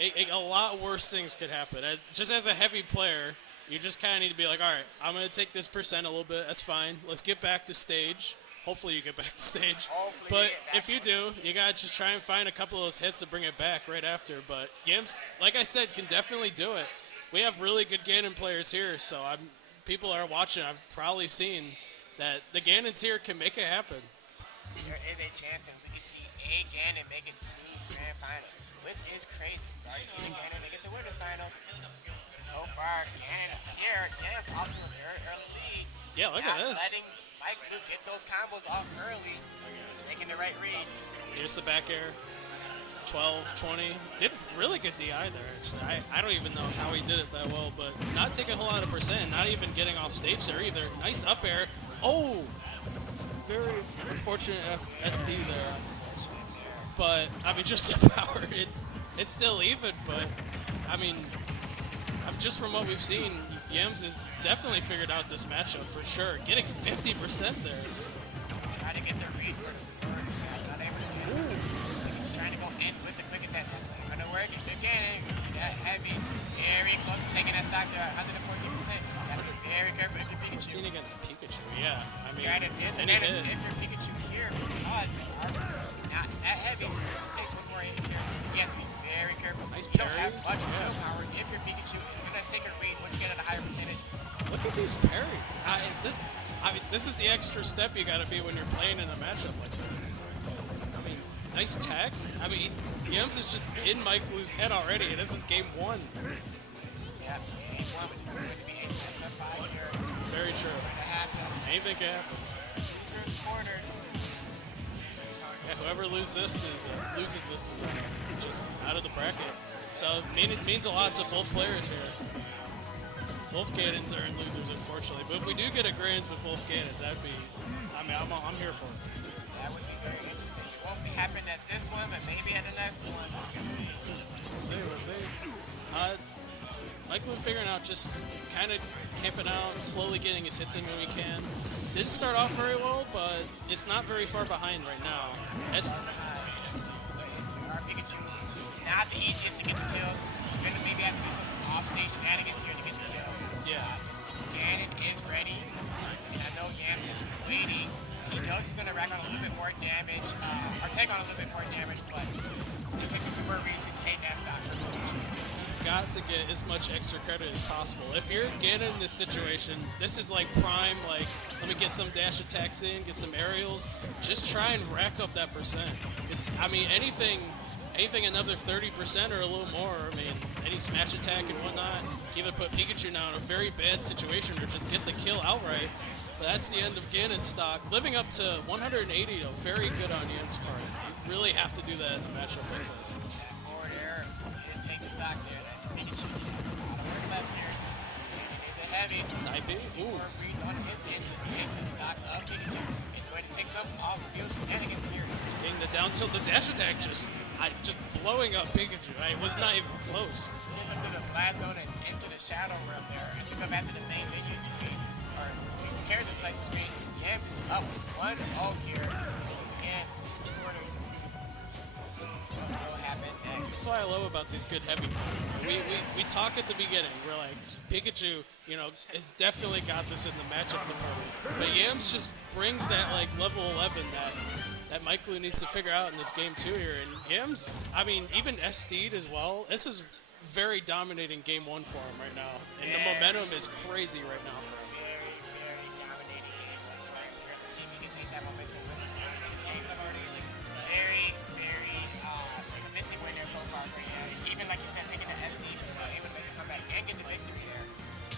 a lot worse things could happen. Just as a heavy player, you just kind of need to be like, all right, I'm going to take this percent a little bit. That's fine. Let's get back to stage. Hopefully you get back to stage. But if you do, you got to just try and find a couple of those hits to bring it back right after. But Yams, like I said, can definitely do it. We have really good Ganon players here, so people are watching. I've probably seen that the Ganons here can make it happen. There is a chance that we can see a Ganon make it to Grand Finals, which is crazy. We've already seen Ganon make it to Winners Finals. So far, Ganon's off to a very early lead. Yeah, look at this. Letting MikeLew get those combos off early. He's making the right reads. Here's the back air. 12, 20. Did really good DI there, actually. I don't even know how he did it that well, but not taking a whole lot of percent, not even getting off stage there either. Nice up air. Oh! Very unfortunate SD there. But, I mean, just the power. It's still even, but, I mean, just from what we've seen, Yams has definitely figured out this matchup for sure. Getting 50% there. Trying to get the read for the first. Not able to get it. He's trying to go in with the quick attack. That's not going to work. He's getting that heavy. Very close to taking that stock there. 114%. Gotta be very careful if you're Pikachu. 15 against Pikachu, yeah. I mean, you're at a disadvantage if you're Pikachu here because you are not that heavy, so it just takes one more hit here. You have to be very careful. Nice you don't have parries, much willpower if you're Pikachu. It's going to take a read once you get at a higher percentage. Look at these parry. I mean, this is the extra step you got to be when you're playing in a matchup like this. I mean, nice tech. I mean, Yams is just in MikeLew's head already, and this is game 1. Yeah, game 1, but he's going to be in HFIL here. Very true. Anything can happen. Losers quarters. Yeah, whoever loses this is just out of the bracket. So it means a lot to both players here. Both Ganons are in losers, unfortunately. But if we do get a grands with both Ganons, that'd be, I mean, I'm here for it. That would be very interesting. It won't be happening at this one, but maybe at the next one. We'll see. We'll see. MikeLew figuring out just kind of camping out and slowly getting his hits in when he can. Didn't start off very well, but it's not very far behind right now. So if you are Pikachu, not the easiest to get the kills. You're going to maybe have to do some off-stage shenanigans here to get the kill. Yeah. Ganon is ready, and I know Yams is waiting. He knows he's going to rack on a little bit more damage, or take on a little bit more damage, but just looking for more reasons to take that stock for Pikachu. He's got to get as much extra credit as possible. If you're Ganon in this situation, this is like prime, like, let me get some dash attacks in, get some aerials. Just try and rack up that percent. Because, I mean, anything another 30% or a little more, I mean, any smash attack and whatnot, can either put Pikachu now in a very bad situation or just get the kill outright. But that's the end of Ganon's stock. Living up to 180, though, very good on Yams' part. You really have to do that in a matchup like this. Forward air, didn't take the stock there. That Pikachu, a lot of work left here. Ganon is a heavy, so Side B? more reads on his end to take the stock of Pikachu. He's going to take some off-field shenanigans here. Getting the down tilt, the dash attack just blowing up Pikachu. It was not even close. Send him to the blast zone and into the shadow realm there. As we go back to the main menu screen, or at least the character selection screen, Yams is up 1-0 here. This is again, losers quarters. What will happen next? That's what I love about these good heavy players. We talk at the beginning. We're like, Pikachu, has definitely got this in the matchup department. But Yams just brings that like level 11 that MikeLew needs to figure out in this game too here. And Yams, I mean, even SD'd as well. This is very dominating game 1 for him right now. And the momentum is crazy right now for him. Very, very dominating game 1 for him here. Let's see if he can take that momentum with him into 2 games. Very, very convincing win there so far for Yams. Even like you said, taking the SD, but still able to make a comeback and get the victory there.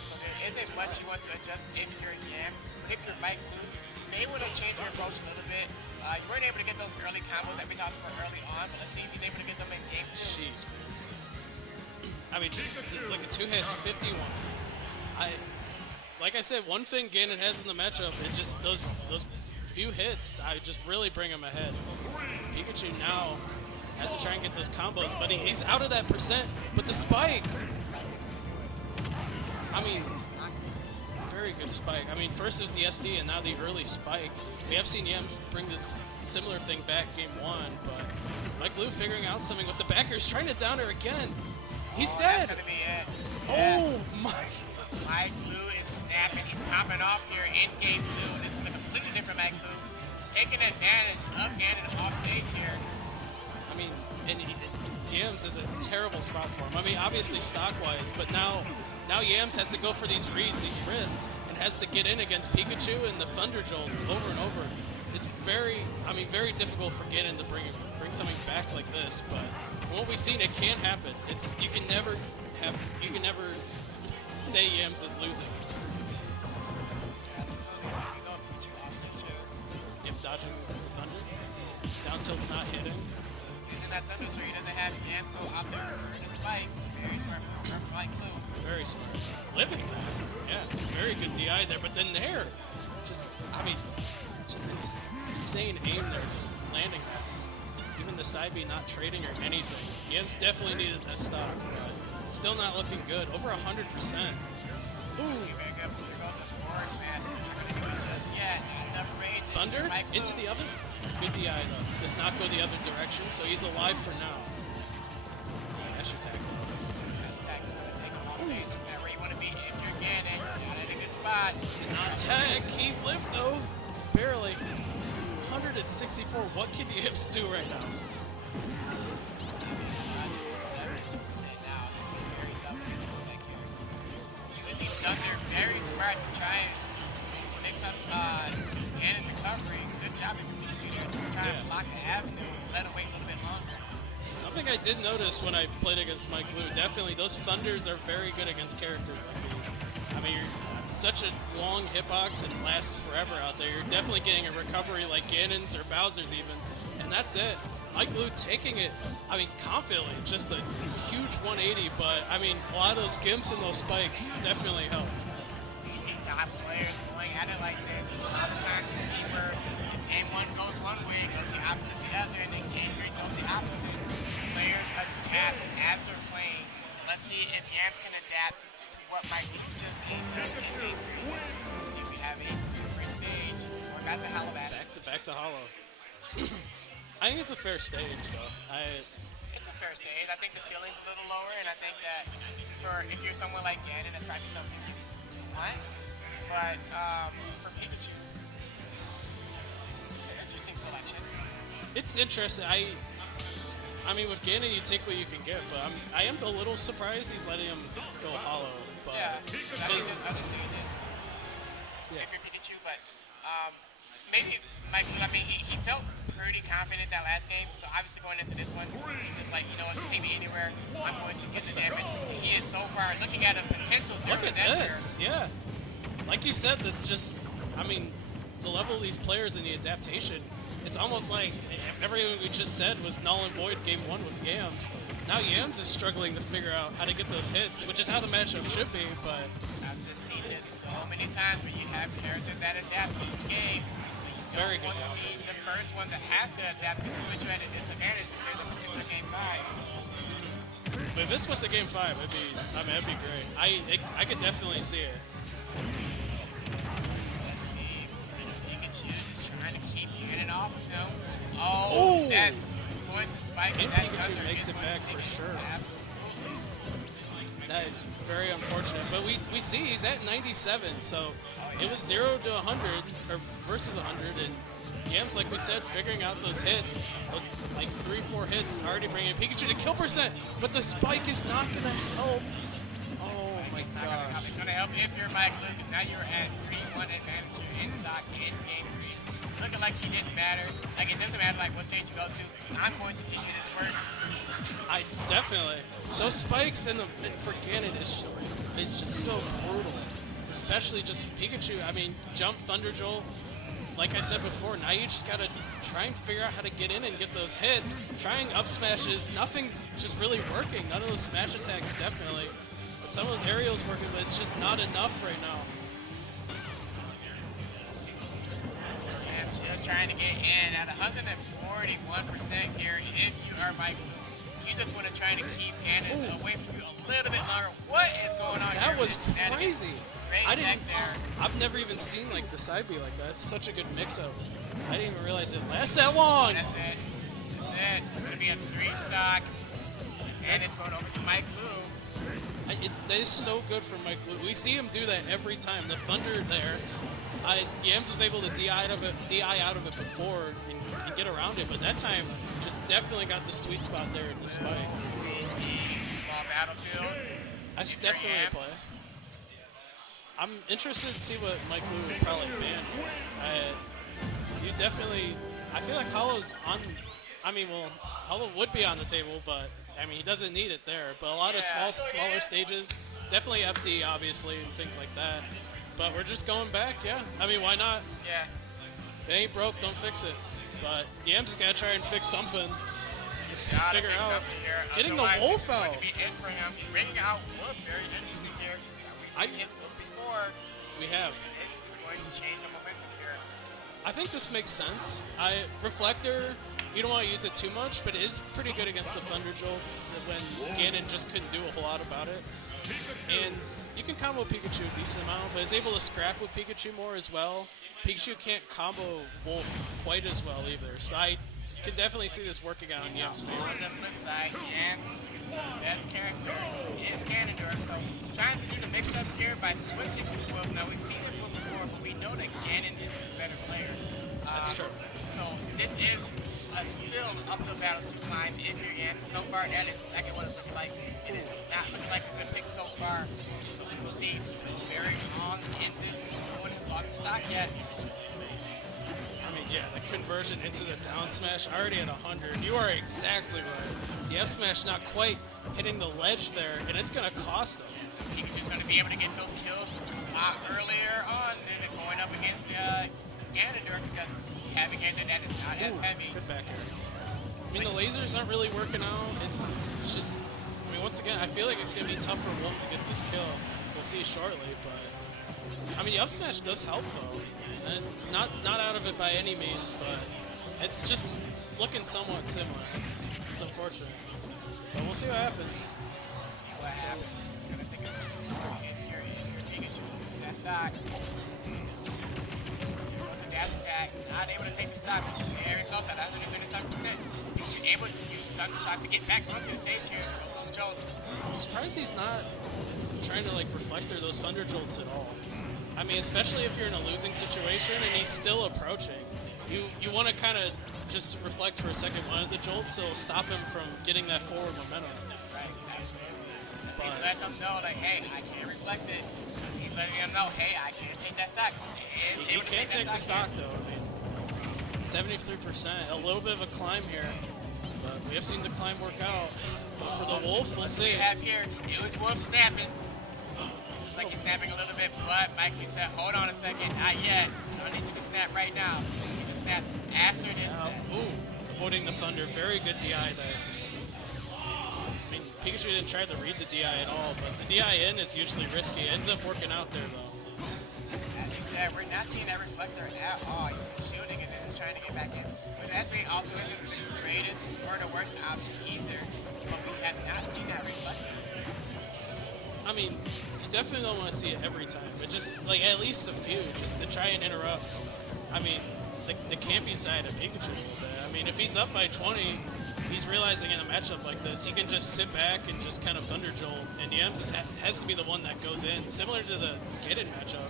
So there isn't much you want to adjust if you're Yams. But if you're MikeLew, you may want to change your approach a little bit. You weren't able to get those early combos that we talked about early on, but let's see if he's able to get them in game 2. Jeez, man. I mean, just look at 2 hits, 51. Like I said, one thing Ganon has in the matchup, it just those few hits, I just really bring him ahead. Pikachu now has to try and get those combos, but he's out of that percent. But the spike, I mean, very very good spike. I mean, first it was the SD and now the early spike. We have seen Yams bring this similar thing back game 1, but MikeLew figuring out something with the backers, trying to down her again. He's dead. That's gonna be it. Oh my. MikeLew is snapping. He's popping off here in game 2. This is a completely different MikeLew. He's taking advantage of Ganon off stage here. I mean, and Yams is a terrible spot for him. I mean, obviously stock-wise, but now Yams has to go for these reads, these risks, and has to get in against Pikachu and the Thunder Jolts over and over. It's very difficult for Ganon to bring something back like this. But from what we've seen, it can happen. You can never say Yams is losing. Absolutely. You go Pikachu offset too. Yep, dodging the Thunder. Down tilt's not hitting. Using that Thunder so he doesn't have Yams go out there for the spike. Very smart move from MikeLew. Very smart. Living that. Yeah, very good DI there. But then there, just insane aim there, just landing that. Even the side B not trading or anything. Yams definitely needed that stock, but still not looking good. Over 100%. Ooh. Very good. There goes the forward smash. Not going to do it just yet. Not enough range. Thunder into the oven. Good DI though. Does not go the other direction, so he's alive for now. Dash attack though. Dash attack is going to take him off stage. That's not where you want to be if you're Ganon. Not in a good spot. Did not tag. He lived though. Barely. 164. What can Yams do right now? 172% now. It's going to be very tough to get the back here. Using Thunder, very smart to try and mix up Ganon's recovery. Good job if you're Pikachu here. Just try and block the avenue. Let him wait a little bit longer. Something I did notice when I played against MikeLew, definitely those Thunders are very good against characters like these. I mean, you're such a long hitbox and lasts forever out there. You're definitely getting a recovery like Ganon's or Bowser's even, and that's it. MikeLew taking it, I mean, confidently, just a huge 180, but I mean, a lot of those gimps and those spikes definitely helped. You see top players going at it like this. A lot of times you see where if game 1 goes one way, it goes the opposite the other, and then game 3 goes the opposite. So players adapt after playing. Let's see if Yams can adapt to what MikeLew just gave him in game 3. Let's see if we have a different stage. We're back to Hollow Bash. Back to Hollow. I think it's a fair stage, though. It's a fair stage. I think the ceiling's a little lower, and I think that if you're someone like Ganon, that's probably something you want. But for Pikachu, it's an interesting selection. It's interesting. I mean, with Ganon, you take what you can get, but I am a little surprised he's letting him go hollow. But Yeah, because other stages. If you're Pikachu, but maybe MikeLew. I mean, he felt pretty confident that last game, so obviously going into this one, he's just like, you know what, just take me anywhere. I'm going to get the damage. He is so far looking at a potential zero. look at this, yeah. Like you said, I mean, the level of these players and the adaptation, it's almost like everything we just said was null and void game 1 with Yams. Now Yams is struggling to figure out how to get those hits, which is how the matchup should be, but I've just seen this so many times where you have characters that adapt each game. very good Want to job. be the first one that has to adapt and put you at a disadvantage if there's a potential game 5. If this went to game 5, it'd be great. I could definitely see it. So let's see. Pikachu just trying to keep getting off of him. Oh, Ooh. that's going to spike. And That Pikachu Thunder makes is it going back to for take it. sure. Absolutely. That is very unfortunate, but we see he's at 97, so it was 0 to 100 or versus 100, and Yams, like we said, figuring out those hits, those like 3-4 hits, already bringing Pikachu to kill percent, but the spike is not gonna help. Oh my gosh! It's going to help if you're MikeLew, because now you're at 3-1 advantage. You're in stock in game 3. Looking like he didn't matter. Like, it doesn't matter like what stage you go to. I'm going to give you this first. I definitely those spikes and for Ganon is just so brutal, especially just Pikachu. I mean, jump Thunder Jolt. Like I said before, now you just gotta try and figure out how to get in and get those hits. Trying up smashes, nothing's just really working. None of those smash attacks definitely. Some of those aerials working, but it's just not enough right now. Just trying to get in at 141% here if you are MikeLew. You just want to try to keep Ganon away from you a little bit longer. What is going on That here? was crazy. Great I tech didn't. there. I've never even seen like the side B like that. It's such a good mix-up. I didn't even realize it lasts that long. That's it. That's it. It's going to be a 3-stock. And it's going over to MikeLew. That is so good for MikeLew. We see him do that every time. The Thunder there. Yams was able to DI out of it before and get around it, but that time just definitely got the sweet spot there in the spike. We see small battlefield. That's definitely a play. I'm interested to see what MikeLew would probably ban here. You definitely. I feel like Hollow's on. I mean, well, Hollow would be on the table, but I mean, he doesn't need it there. But a lot of smaller stages, definitely FD, obviously, and things like that. But we're just going back, yeah. I mean, why not? Yeah. If it ain't broke, don't fix it. But Yams got to try and fix something. Figure out. Getting the Wolf out. Bringing out Wolf, very interesting here. We've seen his Wolf before. We have. This is going to change the momentum here. I think this makes sense. Reflector, you don't want to use it too much, but it is pretty good against the Thunder Jolts when Ganon just couldn't do a whole lot about it. And you can combo Pikachu a decent amount, but is able to scrap with Pikachu more as well. Pikachu can't combo Wolf quite as well either, so I can definitely see this working out in Yams' favor. On the flip side, Yams' best character is Ganondorf, so trying to do the mix-up here by switching to Wolf. Now, we've seen this Wolf before, but we know that Ganon is his better player. That's true. So this is still an uphill battle to climb if you're Yams. So far, that is exactly what it looked like. It is not looking like a good pick so far. We'll see, still very long in this. No one has lost his stock yet. I mean, yeah, the conversion into the down smash already at 100. You are exactly right. The F smash not quite hitting the ledge there, and it's going to cost him. He's just going to be able to get those kills a lot earlier on than going up against Ganondorf because having Ganon that is not as heavy. Good back air. I mean, the lasers aren't really working out. It's just, I mean, once again, I feel like it's going to be tough for Wolf to get this kill. We'll see shortly, but I mean, the up smash does help though. And not out of it by any means, but it's just looking somewhat similar. It's unfortunate, but we'll see what happens. We'll see what happens. It's going to take us hits here if you're Pikachu. That stock. With the dash attack, not able to take the stock. Very close at 135%. Because you're able to use Thunder Shot to get back onto the stage here with those jolts. I'm surprised he's not trying to like reflector those Thunder Jolts at all. I mean, especially if you're in a losing situation and he's still approaching. You want to kind of just reflect for a second one of the jolts, so stop him from getting that forward momentum. Right, absolutely. He's letting them know, like, hey, I can't reflect it. He's letting them know, hey, I can't take that stock. You can't take the stock, though. I mean, 73%, a little bit of a climb here, but we have seen the climb work out. But for the Wolf, we'll see. What we have here, it was Wolf snapping. Looks like he's snapping a little bit, but MikeLew said, hold on a second, not yet. I don't need you to snap right now. I need you to snap after this set. Ooh, avoiding the Thunder. Very good DI there. I mean, Pikachu didn't try to read the DI at all, but the DI in is usually risky. It ends up working out there, though. As you said, we're not seeing that reflector at all. He's just shooting and then he's trying to get back in. Which actually also isn't the greatest or the worst option either, but we have not seen that reflector. I mean, you definitely don't want to see it every time, but just like at least a few, just to try and interrupt. I mean, the campy side of Pikachu a little bit. I mean, if he's up by 20, he's realizing in a matchup like this, he can just sit back and just kind of Thunder Jolt, and Yams has to be the one that goes in, similar to the Ganon matchup.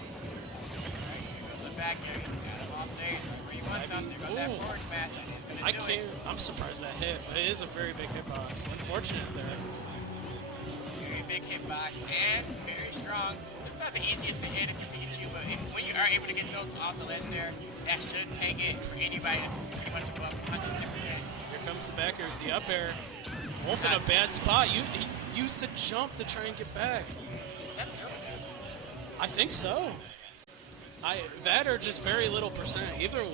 Look back here, he's got a lost stage. Where you want something, got that forward smash, and he's going to do it. I'm surprised that hit, but it is a very big hitbox. Unfortunate there. Very big hitbox and very strong. Just not the easiest to hit if you're Pikachu, but when you are able to get those off the ledge there, that should take it for anybody that's pretty much above 110%. Here comes the backers, the up air. Wolf in a bad spot. He used the jump to try and get back. That is really good. I think so. That or just very little percent. Either way.